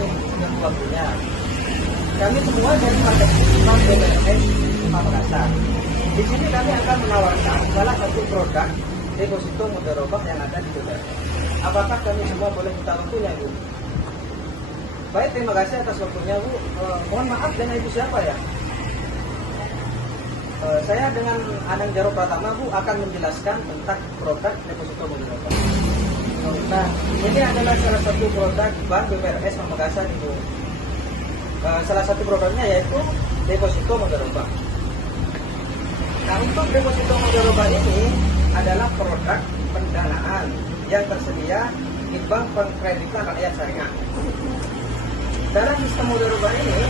ini untuk waktunya. Kami semua dari marketing Bank BBRS Pamekasan. Di sini kami akan menawarkan salah satu produk deposito mudharabah yang ada di BBRS. Apakah kami semua boleh minta waktunya, Bu? Baik, terima kasih atas waktunya, Bu. Mohon maaf, dengan Ibu siapa ya? Saya dengan Anang Jaro Pratama, Bu, akan menjelaskan tentang produk deposito mudharabah. Nah, ini adalah salah satu produk Bank BBRS Pamekasan, Ibu. Salah satu produknya yaitu deposito mudharabah. Nah, untuk deposito mudharabah ini adalah produk pendanaan yang tersedia di Bank Pengkreditan Rakyat Syariah. Dalam sistem mudharabah ini,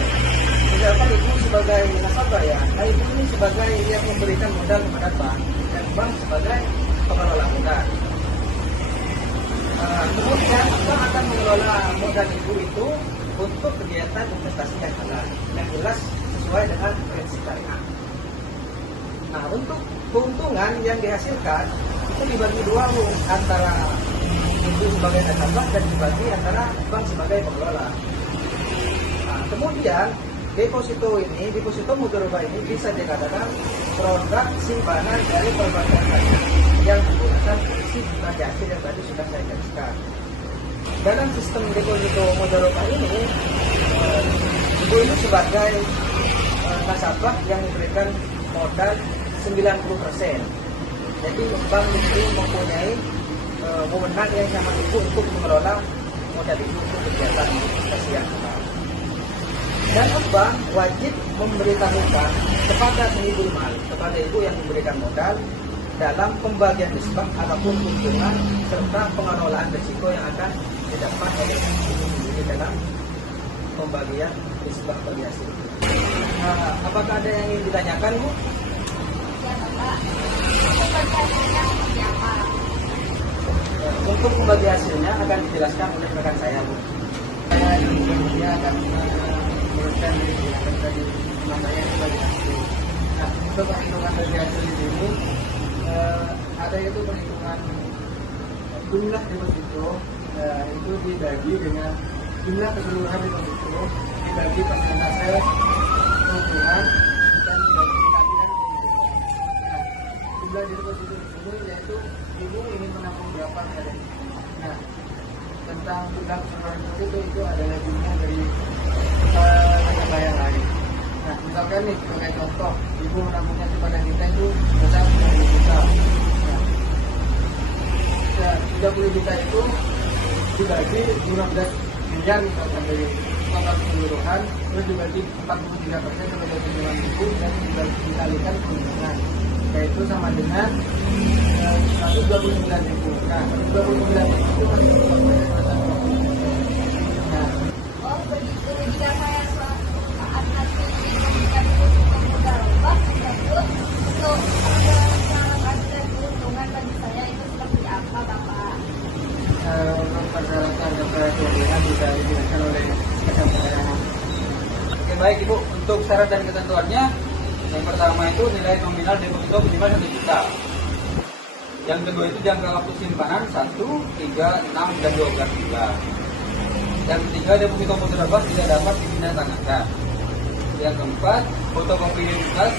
misalkan Ibu sebagai nasabah ya, Ibu ini sebagai yang memberikan modal kepada bank dan bank sebagai pengelola modal. Kemudian bank akan mengelola modal Ibu itu untuk kegiatan investasi yang halal, yang jelas sesuai dengan prinsip syariah. Nah, untuk keuntungan yang dihasilkan itu dibagi dua, Bu, antara Ibu sebagai nasabah dan dibagi antara bank sebagai pengelola. Nah, kemudian deposito mudharabah ini bisa dikatakan produk simpanan dari perbankan syariah yang menggunakan prinsip bagi hasil yang tadi sudah saya jelaskan. Dalam sistem deposito mudharabah ini, Ibu ini sebagai nasabah yang memberikan modal 90%. Jadi bank itu mempunyai wewenang yang sama Ibu untuk mengelola modal itu untuk kegiatan investasi yang halal. Dan bank wajib memberitahukan kepada penghibur mal, kepada Ibu yang memberikan modal dalam pembagian nisbah ataupun keuntungan serta pengelolaan risiko yang akan didapat oleh Ibu sendiri dalam pembagian nisbah bagi hasil. Apakah ada yang ingin ditanyakan, Bu? Untuk pembagi hasilnya akan dijelaskan oleh rekan saya, Bu. Dia akan memberikan dari namanya sebagai hasil. Nah, untuk perhitungan bagi hasil di sini ada itu perhitungan jumlah deposito itu dibagi dengan jumlah keseluruhan deposito dibagi persentase keuntungan dan dibagi kemungkinan keuntungan. Nah, jumlah deposito di sini yaitu Ibu ingin menampung berapa hari. Nah, tentang jumlah keseluruhan deposito itu adalah jumlah dari nasabah yang lain. Nah, misalkan nih sebagai contoh, Ibu menampungnya kepada kita itu sebesar 30 juta. Nah, 30 juta itu dibagi 15 miliar misalkan dari total keseluruhan, terus dibagi 43% sebagai pinjaman Ibu dan dikalikan keuntungan, yaitu sama dengan 129 ribu. Nah, 129 ribu itu masih berbayar 20%. Nah, oh begitu. Jika saya saat nanti memberikan deposito mudharabah tersebut untuk mendapatkan keuntungan bagi saya itu seperti apa, Bapak? Untuk persyaratan dan peraturan bisa dijelaskan oleh rekan saya. Oke, baik Ibu. Untuk syarat dan ketentuannya, yang pertama itu nilai nominal deposito minimal 1 juta. Yang kedua itu jangka waktu simpanan 1, 3, 6, dan 12 bulan. Yang ketiga, deposito mudharabah tidak dapat dipindahtangankan. Yang keempat, fotokopi identitas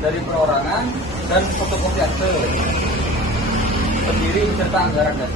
dari perorangan dan fotokopi akte pendiri beserta anggaran dasar.